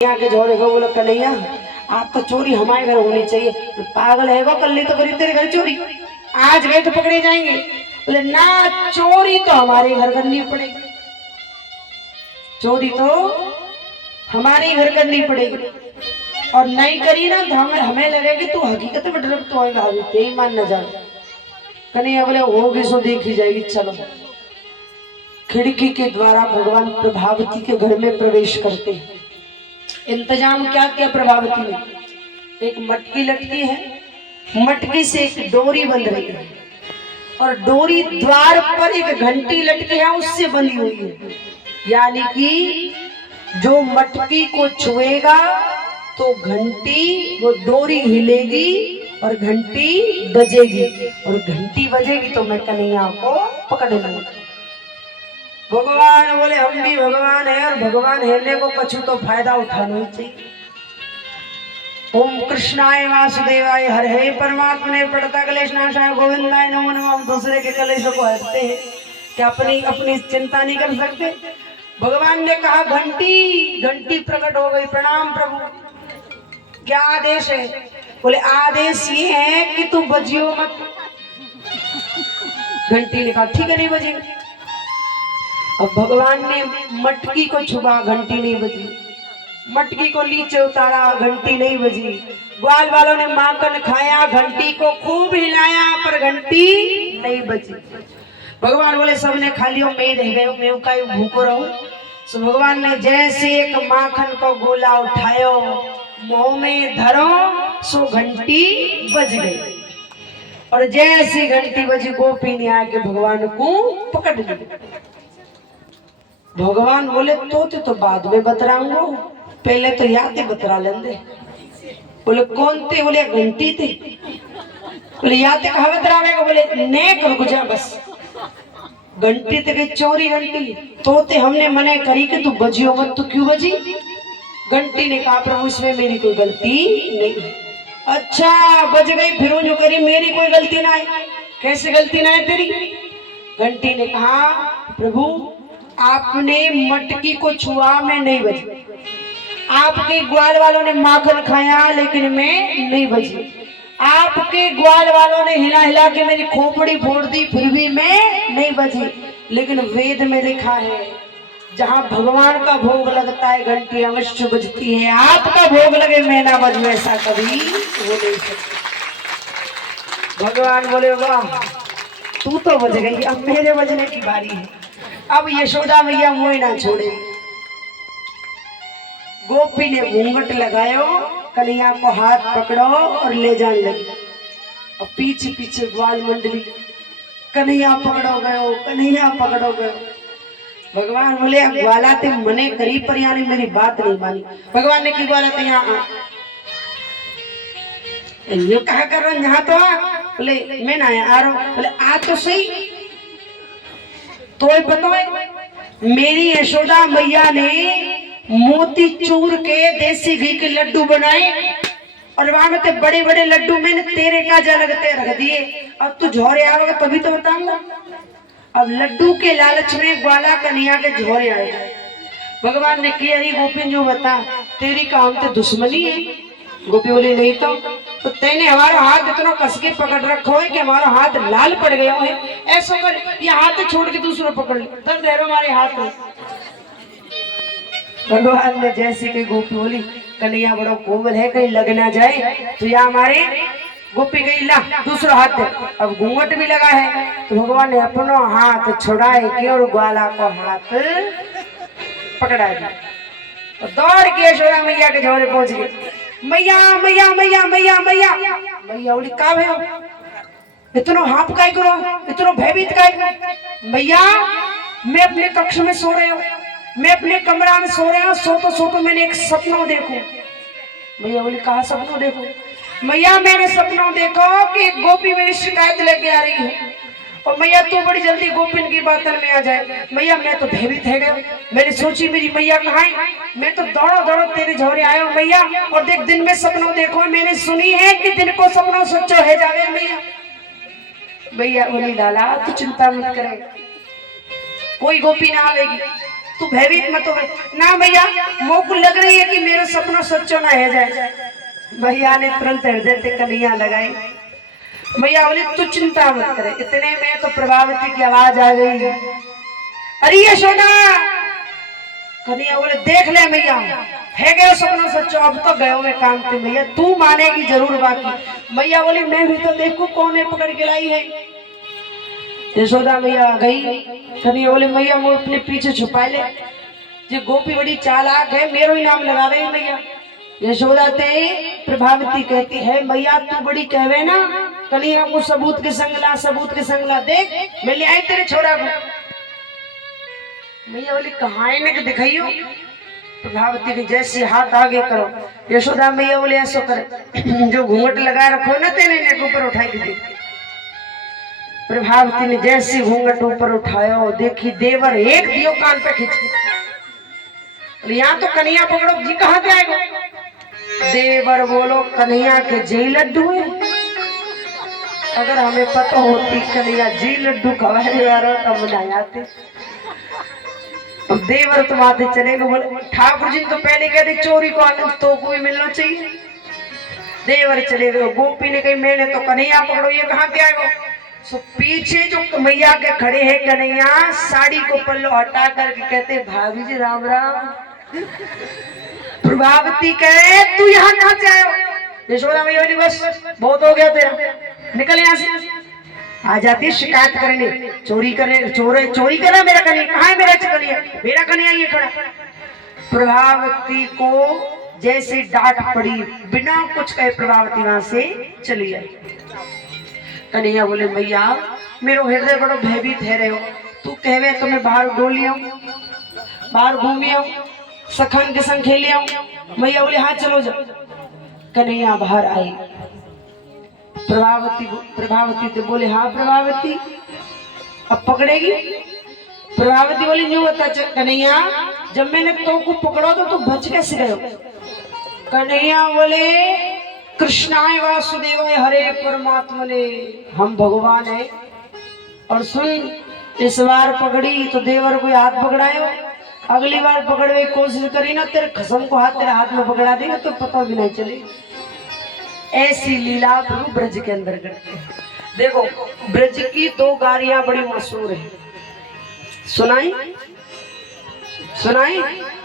यहाँ के झोरे को बोला कन्हैया आप तो चोरी हमारे घर होनी चाहिए। पागल है वो, कल तो करी तेरे घर चोरी, आज गए तो पकड़े जाएंगे। बोले ना, चोरी तो हमारे घर करनी पड़ेगी, चोरी तो हमारे घर करनी पड़ेगी, और नहीं करी ना तो हमें लगेगी तू हकीकत में डर तो होगा, यही मान न जा। कन्हैया बोले होगी सो देखी जाएगी। चलो, खिड़की के द्वारा भगवान प्रभावती के घर में प्रवेश करते हैं। इंतजाम क्या क्या प्रभावती ने, एक मटकी लटकी है, मटकी से एक डोरी बंध रही है, और डोरी द्वार पर एक घंटी लटकी है उससे बंधी हुई है। यानी कि जो मटकी को छुएगा तो घंटी, वो डोरी हिलेगी और घंटी बजेगी, और घंटी बजेगी तो मैं कन्हैया को पकड़ लूंगा। भगवान बोले हम भी भगवान है, और भगवान हेरने को कछु तो फायदा उठाना चाहिए। ओम कृष्णाय वासुदेवाय हरे परमात्मने पड़ता कलेश नाशाय गोविंदाय नमो नमः। हम दूसरे के कलेशों को हटते हैं क्या? अपनी चिंता नहीं कर सकते? भगवान ने कहा घंटी, घंटी प्रकट हो गई। प्रणाम प्रभु, क्या आदेश है? बोले आदेश ये है कि तू बजियो मत। घंटी ने कहा ठीक है नहीं बजेगी। अब भगवान ने मटकी को छुआ, घंटी नहीं बजी। मटकी को नीचे उतारा, घंटी नहीं बजी। ग्वाल वालों ने माखन खाया, घंटी को खूब हिलाया, पर घंटी नहीं बजी। भगवान बोले सबने खा लियो, मैं रह गयो, मैं का भूखो रहूं। तो भगवान ने जैसे एक माखन को गोला उठायो, मुंह में धरो, सो घंटी बज गई। और जैसी घंटी बजी, गोपी ने आके भगवान को पकड़ लिया। भगवान बोले तो बाद में बतराऊंगा, पहले तो याद बतरा लेंगे। बोले कौन थे? बोले घंटी थे। बोले याद कहा बतरावेगा? बोले नेक रुक जा बस। घंटी थे, चोरी घंटी तो हमने मने करी कि तू बजियो मत, तू क्यों बजी? घंटी ने कहा प्रभु इसमें मेरी कोई गलती नहीं। अच्छा बज गई, फिर जो करी मेरी कोई गलती ना है। कैसे गलती ना है तेरी? घंटी ने कहा प्रभु आपने मटकी को छुआ, मैं नहीं बजी। आपके ग्वाल वालों ने माखन खाया, लेकिन मैं नहीं बजी। आपके ग्वाल वालों ने हिला हिला के मेरी खोपड़ी फोड़ दी, फिर भी मैं नहीं बजी। लेकिन वेद में लिखा है जहाँ भगवान का भोग लगता है घंटी अवश्य बजती है। आपका भोग लगे मैं ना बजूं, ऐसा कभी हो नहीं सकता। भगवान बोले वाह तू तो बज गई, अब मेरे बजने की बारी है। अब यशोदा मैया मुँह ना छोड़े। गोपी ने घूंघट लगायो, कन्हैया को हाथ पकड़ो और ले जाने लगी। और पीछे पीछे ग्वाल मंडली, कन्हैया पकड़ो गयो, कन्हैया पकड़ो गयो। भगवान बोले अब ग्वाला ते मने करी, पर यानी मेरी बात नहीं मानी। भगवान ने की ग्वाला ते यहाँ ये कहा कर रहा यहाँ तो आ। बोले मैं ना आ रहा हूँ। बोले आ तो सही। तो पता है मेरी यशोदा मैया ने मोती चूर के देसी घी के लड्डू बनाए, और वहां में बड़े बड़े लड्डू मैंने तेरे का लगते रख दिए। अब तू झोरे आओगे तभी तो बताऊंगा। अब लड्डू के लालच में ग्वाला कन्हैया के झोरे आएगा। भगवान ने की अरे गोपी जो बता तेरी काम तो दुश्मनी है। गोपी बोली नहीं तो तेने हमारा हाथ इतना कस के पकड़ रखो है कि हमारा हाथ लाल पड़ गया है। ऐसा कर ये हाथ छोड़ के दूसरा पकड़ ले, दर्द है हमारे हाथ में। भगवान ने जैसे कि गोपी बोली कन्हैया बड़ा कोमल है, कहीं लग ना जाए, तो या हमारे गोपी गई ला दूसरा हाथ दे। अब घूंघट भी लगा है तो भगवान ने अपना हाथ छुड़ाए के और ग्वाला को हाथ पकड़ा दिया, और दौड़ के यशोदा मैया के झोरे पहुंच गए। मैया मैया मैया मैया मैया मैया बोली का भयो इतना हाफ काय करो, इतना भयभीत काय करो? मैया मैं अपने कक्ष में सो रहे हूँ, मैं अपने कमरा में सो रहा हूँ, सो तो मैंने एक सपना देखो। मैया बोली कहा सपना देखो? मैया मैंने सपना देखो कि एक गोपी मेरी शिकायत लेके आ रही है, और मैया तू बड़ी जल्दी गोपिन की बात में आ जाए। मैया मैं तो भयभीत है गया, मैंने सोची मेरी मैया कहाँ है, मैं तो दौड़ो दौड़ो तेरे झोरे आयो मैया। और देख दिन में सपना देखो, मैंने सुनी है कि दिन को सपना सच्चो है जावे मैया। मैया बोली लाला तू चिंता मत करे, कोई गोपी ना आवेगी। तू भयभीत मत हो ना भैया, मोह को लग रही है कि मेरा सपना सच्चो ना है जाए। भैया ने तुरंत हृदय से कन्हैया लगाई। भैया बोले तू चिंता मत करे। इतने में तो प्रभावती की आवाज आ गई, अरे यशोदा। कन्हैया बोले देख ले भैया, है गया सपना सच्चो, अब तो गयो में काम थे भैया, तू मानेगी जरूर बाकी। भैया बोली मैं भी तो देखू कौन है पकड़ के लाई है। यशोदा मैया गई। कन्हैया बोले मैया वो अपने पीछे छुपा ले, ये गोपी बड़ी चालाक है, मेरो ही नाम लगा रही मैया। यशोदा ते प्रभावती कहती है मैया तू बड़ी कहवे ना, कन्हैया को सबूत के संगला, सबूत के संगला, देख मैं ले आई तेरे छोरा को। मैया बोली कहाँ इन्हें दिखाइयो। प्रभावती ने जैसे हाथ आगे करो, यशोदा मैया बोले ऐसा कर, जो घूंघट लगा रखो ना तेने नेक ऊपर उठाई दी। प्रभावती ने जैसे घूंघट ऊपर उठाया, देखी देवर एक दियो कान पे खींच, यहाँ तो कन्हैया पकड़ो जी, कहाँ से आएगा। देवर बोलो कन्हैया के जी लड्डू है, अगर हमें पता होती कन्हैया जी लड्डू खवाने वाला तब न आते। देवर तो आते चलेगा। बोले ठाकुर जी तो पहले कहते चोरी को आनंद तो को भी मिलना चाहिए। देवर चले गए। गोपी ने कही मैंने तो कन्हैया पकड़ो, ये कहाँ से आएगा। सो पीछे जो मैया के खड़े हैं कन्हैया साड़ी को पल्लो हटा करके कहते भाभी जी राम राम। प्रभावती कहे तू यहाँ कहाँ से आयो। यशोदा मैया बोली बस बहुत हो गया तेरा, निकल यहाँ से। आ जाती शिकायत करने, चोरी करने, चोरी करना मेरा कन्हैया, कहाँ है मेरा कन्हैया, मेरा कन्हैया ये खड़ा। प्रभावती को जैसे डांट पड़ी, बिना कुछ कहे प्रभावती वहां से चली आई। कन्हैया बोले मैया मेरो हृदय बड़ो भयभीत है रहे हो, तू कहवे तो मैं बाहर डोली आऊं, बाहर घूमी आऊं, सखन के संग खेले आऊं। मैया बोले हाँ चलो जाओ। कन्हैया बाहर आई। प्रभावती तो बोले हाँ प्रभावती अब पकड़ेगी। प्रभावती बोली न्यू बता कन्हैया, जब मैंने तो को पकड़ो तो तू बच कैसे गयो। कन्हैया बोले कृष्णाय वासुदेवाय हरे परमात्मने, हम भगवान है। और सुन इस बार पकड़ी तो देवर को हाथ पकड़ायो, अगली बार पकड़ने की कोशिश करी ना तेरे खसम को हाथ तेरे हाथ में पकड़ा देगा तो पता भी नहीं चले। ऐसी लीला प्रभु ब्रज के अंदर करते हैं। देखो ब्रज की दो गाड़ियां बड़ी मशहूर है, सुनाई सुनाई।